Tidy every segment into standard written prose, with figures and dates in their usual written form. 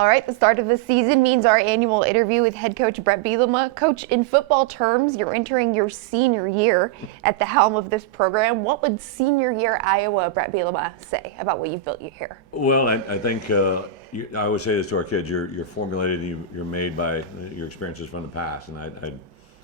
All right, the start of the season means our annual interview with head coach Bret Bielema. Coach, in football terms, you're entering your senior year at the helm of this program. What would senior year Iowa Bret Bielema say about what you've built here? Well, I think I always say this to our kids: you're formulated, and you're made by your experiences from the past. And I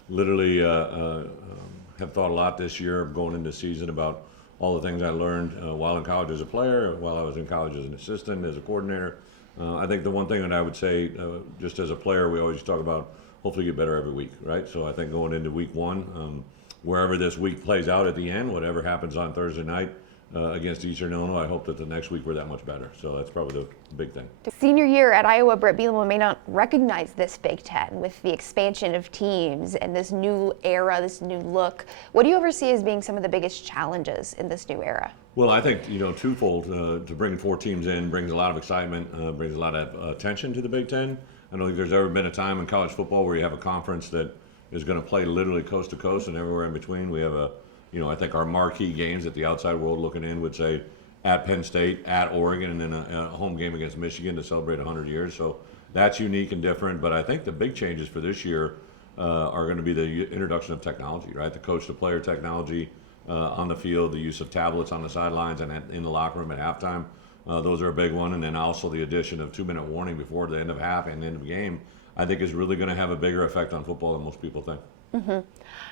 literally have thought a lot this year going into the season about all the things I learned while in college as a player, while I was in college as an assistant, as a coordinator. I think the one thing that I would say, just as a player, we always talk about hopefully get better every week, right? So I think going into week one, wherever this week plays out at the end, whatever happens on Thursday night against Eastern Illinois, I hope that the next week we're that much better. So that's probably the big thing. Senior year at Iowa, Bret Bielema may not recognize this Big Ten with the expansion of teams and this new era, this new look. What do you ever see as being some of the biggest challenges in this new era? Well, I think, twofold. To bring 4 teams in brings a lot of excitement, brings a lot of attention to the Big Ten. I don't think there's ever been a time in college football where you have a conference that is going to play literally coast to coast and everywhere in between. We have I think our marquee games that the outside world looking in would say at Penn State, at Oregon, and then a home game against Michigan to celebrate 100 years. So that's unique and different. But I think the big changes for this year are going to be the introduction of technology, right? The coach-to-player technology. On the field, the use of tablets on the sidelines and in the locker room at halftime. Those are a big one. And then also the addition of 2-minute warning before the end of half and the end of the game, I think is really going to have a bigger effect on football than most people think. Mm-hmm.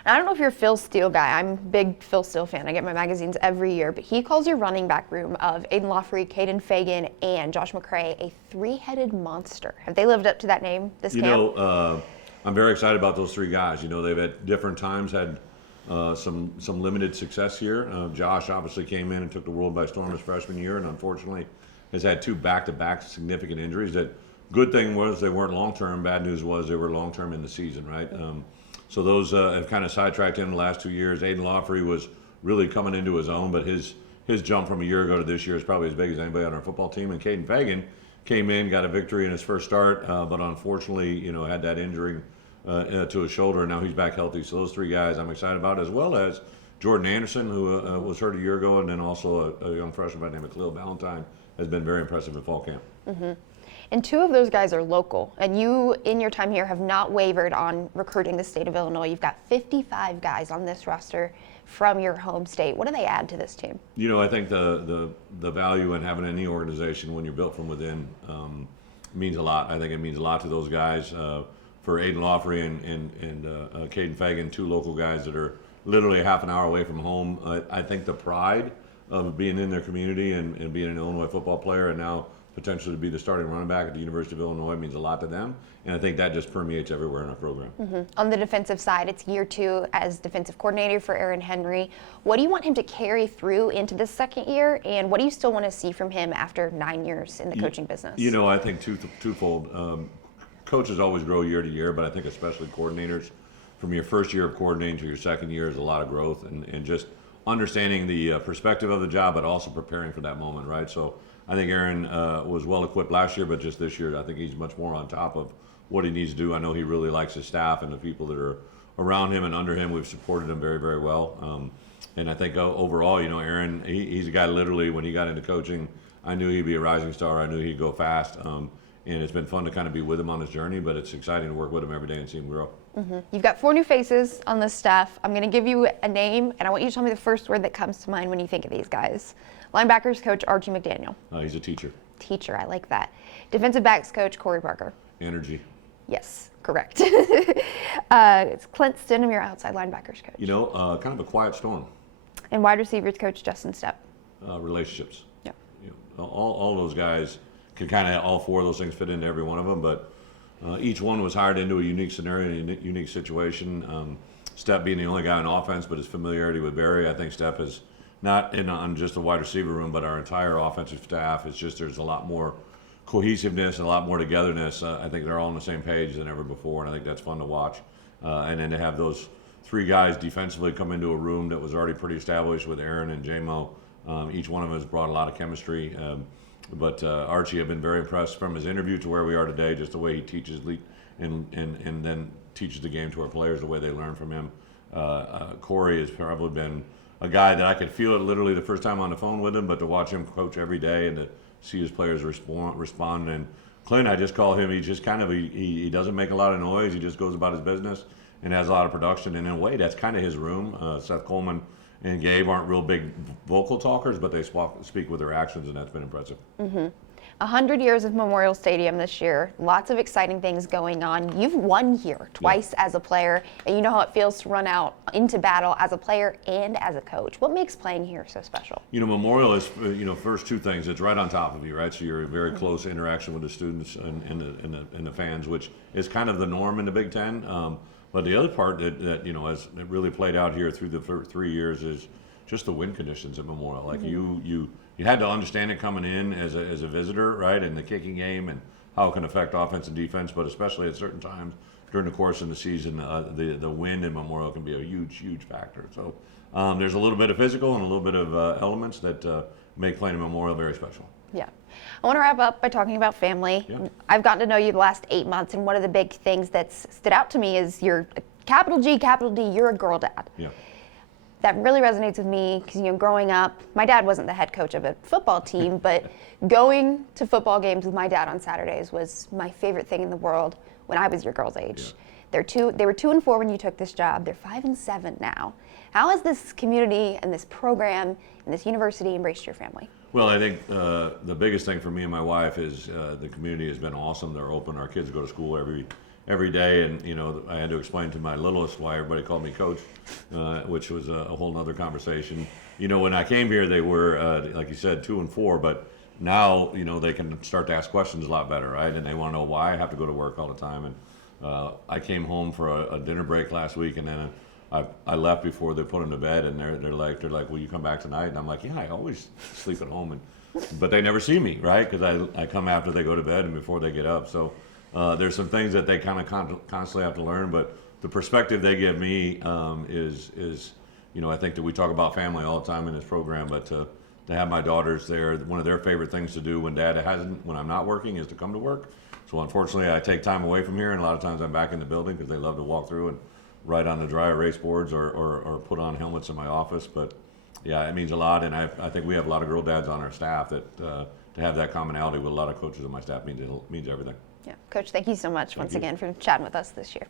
I don't know if you're a Phil Steele guy. I'm a big Phil Steele fan. I get my magazines every year. But he calls your running back room of Aiden Lawfrey, Caden Fagan, and Josh McCray a 3-headed monster. Have they lived up to that name this camp? I'm very excited about those 3 guys. They've at different times had some limited success here. Josh obviously came in and took the world by storm his freshman year, and unfortunately has had 2 back-to-back significant injuries. That good thing was they weren't long-term. Bad news was they were long-term in the season, right? So those have kind of sidetracked him the last 2 years. Aiden Lawfrey was really coming into his own, but his jump from a year ago to this year is probably as big as anybody on our football team. And Caden Fagan came in, got a victory in his first start, but unfortunately, had that injury to his shoulder, and now he's back healthy. So those 3 guys I'm excited about, as well as Jordan Anderson, who was hurt a year ago, and then also a young freshman by the name of Khalil Ballantyne has been very impressive in fall camp. Mm-hmm. And 2 of those guys are local, and you, in your time here, have not wavered on recruiting the state of Illinois. You've got 55 guys on this roster from your home state. What do they add to this team? I think the value in having any organization when you're built from within means a lot. I think it means a lot to those guys. For Aiden Lawfrey and Caden Fagan, 2 local guys that are literally a half an hour away from home. I think the pride of being in their community and being an Illinois football player and now potentially to be the starting running back at the University of Illinois means a lot to them. And I think that just permeates everywhere in our program. Mm-hmm. On the defensive side, it's year 2 as defensive coordinator for Aaron Henry. What do you want him to carry through into this second year, and what do you still want to see from him after 9 years in the coaching business? I think twofold. Coaches always grow year to year, but I think especially coordinators, from your first year of coordinating to your second year is a lot of growth and just understanding the perspective of the job, but also preparing for that moment, right? So I think Aaron was well equipped last year, but just this year I think he's much more on top of what he needs to do. I know he really likes his staff and the people that are around him and under him. We've supported him very, very well. And I think overall, Aaron, he's a guy literally when he got into coaching, I knew he'd be a rising star. I knew he'd go fast. And it's been fun to kind of be with him on his journey, but it's exciting to work with him every day and see him grow. Mm-hmm. You've got 4 new faces on this staff. I'm going to give you a name, and I want you to tell me the first word that comes to mind when you think of these guys. Linebackers coach Archie McDaniel. He's a teacher. Teacher, I like that. Defensive backs coach Corey Parker. Energy. Yes, correct. It's Clint Stidham, your outside linebackers coach. Kind of a quiet storm. And wide receivers coach Justin Stepp. Relationships. Yeah. All those guys can kind of all 4 of those things fit into every one of them, but each one was hired into a unique scenario, a unique situation. Stepp being the only guy on offense, but his familiarity with Barry, I think Stepp is not on just the wide receiver room, but our entire offensive staff. It's just there's a lot more cohesiveness and a lot more togetherness. I think they're all on the same page than ever before, and I think that's fun to watch. And then to have those 3 guys defensively come into a room that was already pretty established with Aaron and J-Mo. Each one of them has brought a lot of chemistry. But Archie, I've been very impressed from his interview to where we are today, just the way he teaches and then teaches the game to our players, the way they learn from him. Corey has probably been a guy that I could feel it literally the first time on the phone with him, but to watch him coach every day and to see his players respond and Clint, I just call him, he just kind of, he doesn't make a lot of noise. He just goes about his business and has a lot of production. And in a way, that's kind of his room. Seth Coleman and Gabe aren't real big vocal talkers, but they speak with their actions, and that's been impressive. 100 years of Memorial Stadium this year. Lots of exciting things going on. You've won here twice as a player, and you know how it feels to run out into battle as a player and as a coach. What makes playing here so special? Memorial is, first two things. It's right on top of you, right? So you're in very close interaction with the students and the fans, which is kind of the norm in the Big Ten. But the other part that has it really played out here through the 3 years is just the wind conditions at Memorial. Like you had to understand it coming in as a visitor, right, and the kicking game and how it can affect offense and defense, but especially at certain times during the course of the season, the wind in Memorial can be a huge factor. So there's a little bit of physical and a little bit of elements that make playing in Memorial very special. Yeah. I want to wrap up by talking about family. Yeah. I've gotten to know you the last 8 months, and one of the big things that's stood out to me is you're capital G, capital D, you're a girl dad. Yeah. That really resonates with me because, growing up, my dad wasn't the head coach of a football team, but going to football games with my dad on Saturdays was my favorite thing in the world when I was your girl's age. Yeah. They were 2 and 4 when you took this job. They're 5 and 7 now. How has this community and this program and this university embraced your family? Well, I think the biggest thing for me and my wife is the community has been awesome. They're open. Our kids go to school every day, and I had to explain to my littlest why everybody called me coach, which was a whole nother conversation. When I came here, they were like you said, 2 and 4, but now they can start to ask questions a lot better, right? And they want to know why I have to go to work all the time. And I came home for a dinner break last week, and then I left before they put them to bed, and they're like, will you come back tonight? And I'm like, yeah, I always sleep at home, but they never see me, right? Because I come after they go to bed and before they get up. So there's some things that they kind of constantly have to learn, but the perspective they give me is I think that we talk about family all the time in this program, but to have my daughters there, one of their favorite things to do when when I'm not working is to come to work. So unfortunately, I take time away from here, and a lot of times I'm back in the building because they love to walk through and ride on the dry erase boards or put on helmets in my office. But yeah, it means a lot, and I think we have a lot of girl dads on our staff that to have that commonality with a lot of coaches on my staff means everything. Yeah, Coach, thank you so much once again for chatting with us this year.